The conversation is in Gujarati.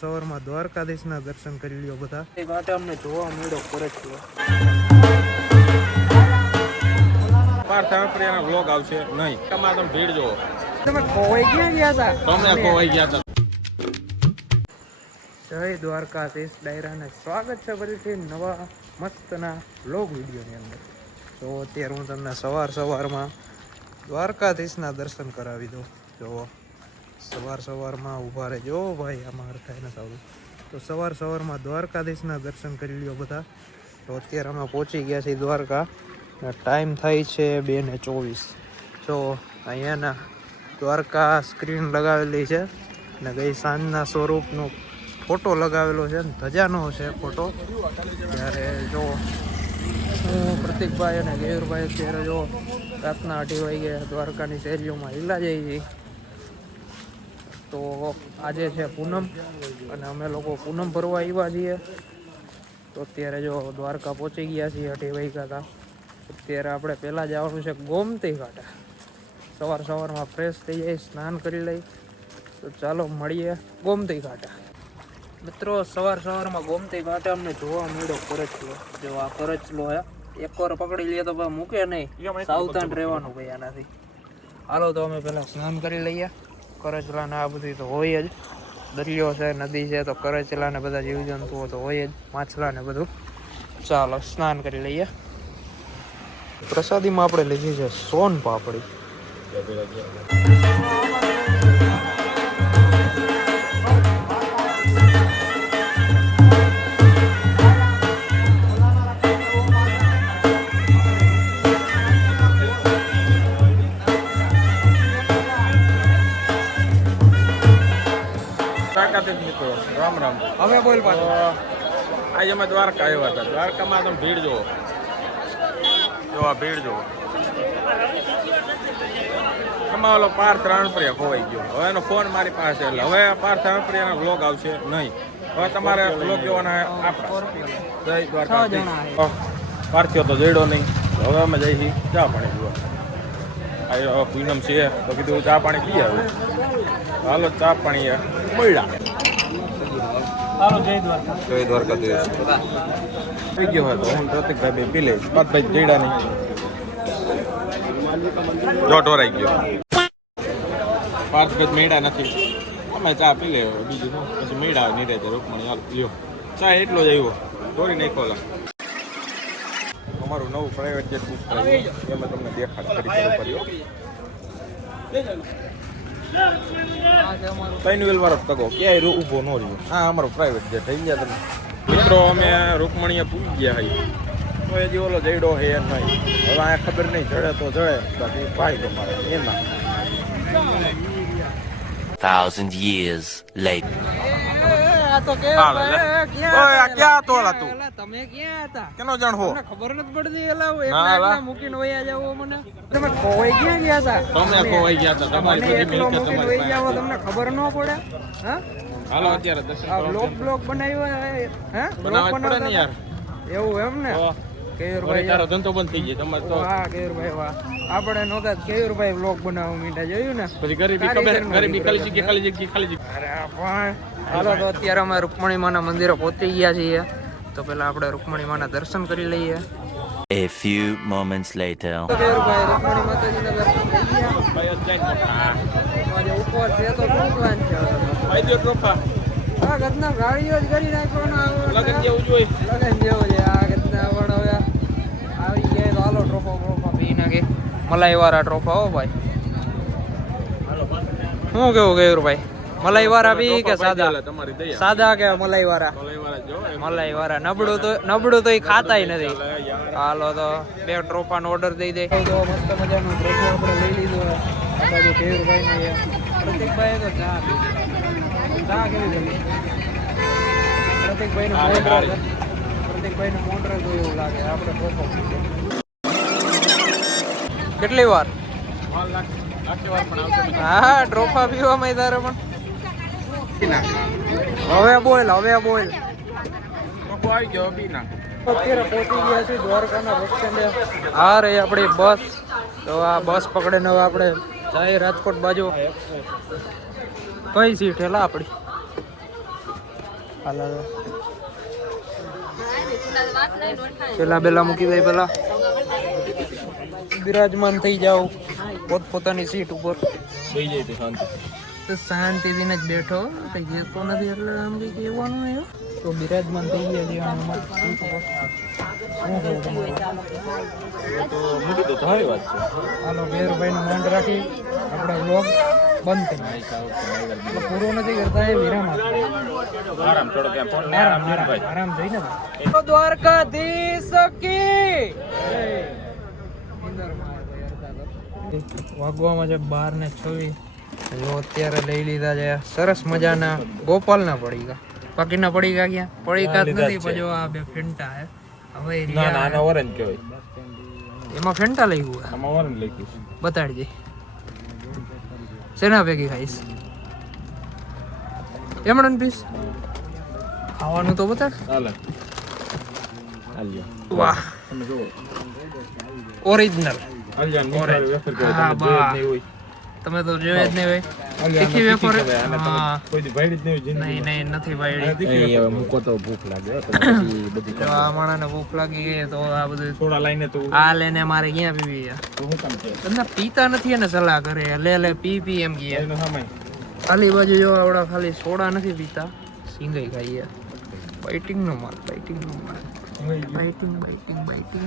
સવારમાં દ્વારકાધીશના દર્શન કરી લ્યો બધા. એ માટે અમને જોવા મળ્યો પરચલો પાર્થ સાવંતરિયાના વ્લોગ આવશે નહીં. તમારે તમે ભીડ જોવો તમે ખોવાઈ ક્યાં ગયા હતા? તમને ખોવાઈ ગયા હતા. જય દ્વારકાધીશ ડાયરાને સ્વાગત છે ફરીથી નવા મસ્તના વ્લોગ વિડીયોની અંદર. તો અત્યારે હું તમને સવાર સવારમાં દ્વારકાધીશના દર્શન કરાવી દઉં. જુઓ. સવાર સવારમાં ઊભા રહેજો. ભાઈ આમાં થાય ને સારું. તો સવાર સવારમાં દ્વારકાધીશના દર્શન કરી લ્યો બધા. તો અત્યારે અમે પહોંચી ગયા છીએ દ્વારકા. ટાઈમ થાય છે બે ને ચોવીસ. જો, અહીંયાના દ્વારકા સ્ક્રીન લગાવેલી છે ને ગઈ સાંજના સ્વરૂપનો ફોટો લગાવેલો છે ને ધજાનો છે ફોટો. ત્યારે જો હું, પ્રતિકભાઈ અને ગેયુરભાઈ અત્યારે જો રાતના અઢી વાગે દ્વારકાની શેરીઓમાં જઈએ છીએ. તો આજે છે પૂનમ અને અમે લોકો પૂનમ ભરવા આવ્યા છીએ. તો અત્યારે જો દ્વારકા પહોંચી ગયા છીએ અઢી વાગ્યા હતા. અત્યારે આપણે પહેલાં જવાનું છે ગોમતી ઘાટે. સવાર સવારમાં ફ્રેશ થઈ જાય સ્નાન કરી લઈ તો ચાલો મળીએ ગોમતી ઘાટે. મિત્રો સવાર સવારમાં ગોમતી ઘાટે અમને જોવા મળ્યો કરચલો જો આ કરચલો હે. એકવાર પકડી લઈએ તો ભાઈ મૂકે નહીં. સાવધાન રહેવાનું ભાઈ આનાથી. હાલો તો અમે પહેલાં સ્નાન કરી લઈએ. કરચલા ને આ બધી તો હોય જ. દરિયો છે, નદી છે, તો કરચલા ને બધા જીવજંતુઓ તો હોય જ. માછલા ને બધું. ચાલો, સ્નાન કરી લઈએ. પ્રસાદીમાં આપણે લીધી છે સોન પાપડી. દ્વારકાધીશ મિત્રો. રામ રામ. હવે બોલ આજે અમે દ્વારકા આવ્યા હતા. દ્વારકામાં તમે ભીડ જુઓ. જો આ ભીડ જુઓ. એમાં ઓલો પાર્થ રાણપરિયા ખોવાઈ ગયો. હવે એનો ફોન મારી પાસે એટલે. હવે પાર્થ રાણપરિયાના વ્લોગ આવશે નહીં. હવે તમારે વ્લોગ જોવાના આપણા. જય દ્વારકા પાર્થિયો તો જડ્યો નહીં. હવે અમે જઈ ચા પાણી પીવા આ પૂનમ છે? તો કીધું ચા પાણી પી આવ્યું હાલો ચા પાણી મળ્યા. હાલો જય દ્વારકા. થઈ ગયો હોય તો હું પ્રતિકભાઈ બે પી લઈશ. ભાઈ જઈડા નહીં. જો ઢોરાઈ ગયો. પાર્થભાઈ મેળા નથી. અમે ચા પી લે બીજું પછી મેળા આવે નીરે રૂકમણી લ્યો. ચા એટલો જ આવ્યો ઢોરી નહીં લા અમારું નવું પ્રાઇવેટ જેટ બુક કરાવ્યું એમાં તમને દેખાડ કરી કર્યો ત્રણ વ્હીલ વાળો તકો ક્યાંય રૂ ઊભો ન રહ્યો. હા અમારો પ્રાઇવેટ જેટ થઈ ગયા તમે. મિત્રો અમે રૂકમણીએ પૂરી ગયા હઈ. તો એ ઓલો જઈડો હે એમ નહીં હવે આ ખબર નહીં જડે તો જડે. બાકી ભાઈ તમારે એના. Thousand years later. તો લે. ઓય, આ ક્યાં તો લા તું? તમે ક્યાં હતા? કેનો જણ હો? મને ખબર નથી પડતી એલા હું એકલા એકલા મૂકીને વયા જાવ મને. તમે ખોવાઈ ક્યાં ગયા હતા? તમે ખોવાઈ ગયા હતા. તમારી બધી એકલો મિલકત મૂકીને તમારી પાસે. તમને ખબર ન પડે? હા? હાલો અત્યારે દર્શન. બ્લોગ બ્લોગ બનાવ્યો હે? બ્લોગ બનાવવા પડે ને યાર. એવું એમ ને? કેયુરભાઈ તારો ધંધો બંધ થઈ જાય તમારે તો હા કેયુરભાઈ વાહ. આપણે નહોતા કેયુરભાઈ બ્લોગ બનાવવા મીઠા જોયું ને? પછી ગરીબી ખબર ગરીબી ખાલી જગ્યા ખાલી જગ્યા ખાલી જગ્યા. અરે પણ હાલો તો અત્યારે અમે રૂકમણી માના મંદિરે પહોંચી ગયા છીએ. તો પેલા આપણે રૂકમણી માના દર્શન કરી લઈએ. A few moments later. Keyurbhai Rukmini માતાજીના દર્શન થઈ ગયા. ભાઈ હા. આજે ઉપવાસ છે તો શું પ્લાન છે ભાઈ દો ટ્રોફા આ ગતના ગાડીઓ જ કરી નાખવાનો લગન જેવું જોઈએ લગન જેવો છે આ ગતના પણ હવે આવી ગયા તો હાલો ટ્રોફા ટ્રોફા પી નાખી મલાઈ વાળા ટ્રોફા હો ભાઈ. શું કેવું કેવું ભાઈ? મલાઈવાળા બી કે સાદા? તમારી સાદા કે મલાઈ વાળા ભલાઈ વાળા જો એમ મલાઈ વાળા નબળું તો નબળું તો એ ખાતાય નથી. ચાલે હાલો તો બે ટ્રોફાનો ઓર્ડર દઈ દે. તો મસ્ત મજાનું ટ્રોફો આપણે લઈ લીધો. આ બાજુ કેયુરભાઈ ને પ્રતિકભાઈ તો ચા ચા કેવી પ્રતિકભાઈ ને. પ્રતિકભાઈ ને તો એવું લાગે. આપણે ટ્રોફો કેટલી વાર. હા ટ્રોફા પીવામાં તારે પણ. હવે બોલ હવે બોલ. અત્યારે પહોંચી ગયા છે દ્વારકાના બસ સ્ટેન્ડે. હા રહી આપણી બસ. તો આ બસ પકડીને હવે આપણે જાય રાજકોટ બાજુ. કઈ સીટ હેલા આપણી હાલ. પેલા બેલા મૂકી દઈ પેલા. બિરાજમાન થઈ જાઓ પોત પોતાની સીટ ઉપર. તો શાંતિ. તો શાંતિથી જ બેઠો. કઈ જેતો નથી એટલે આમ કઈ કહેવાનું નહીં તો બિરાજમાન થઈ ગયા છે. હાલો વેરભાઈનો માંડ રાખી આપણે વ્લોગ બંધ કરી. પૂરો નથી કરતા એ વિરામ આરામ થોડો આરામ આરામ જઈને દ્વારકાધીશ કી? વાગવામાં છે બાર ને છવ્વીસ. જો અત્યારે લઈ લીધા છે. સરસ મજાના ગોપાલના પડીકા. બાકીના પડીકા ક્યાં? પડીકા જ નથી. પણ આ બે ફેન્ટા હે હવે ના ના રિયા ઓરેન્જ કહેવાય એમાં ફેન્ટા આમાં ઓરેન્જ લખ્યું બતાડજે. શેના ભેગી ખાઈશ? એમણ પીસ ખાવાનું તો બતાડ. હાલે. વાહ. ઓરિજિનલ તમે તો જોયે જ નહીં હોય. તીખી વેફર નહીં નહીં નથી ભાઈ મૂકો તો ભૂખ લાગે બધી આ ભૂખ ગઈ તો આ બધું થોડા લાઈને તું આ લઈને મારે ક્યાં પીવી તમને પીતા નથી એને સલાહ કરે લે લે પી પી એમ કહે. ખાલી બાજુ જો આવડા ખાલી સોડા નથી પીતા સિંગાઈ ખાઈએ. બાઇટિંગ નો માલ બાઇટિંગ નો માલ biting biting biting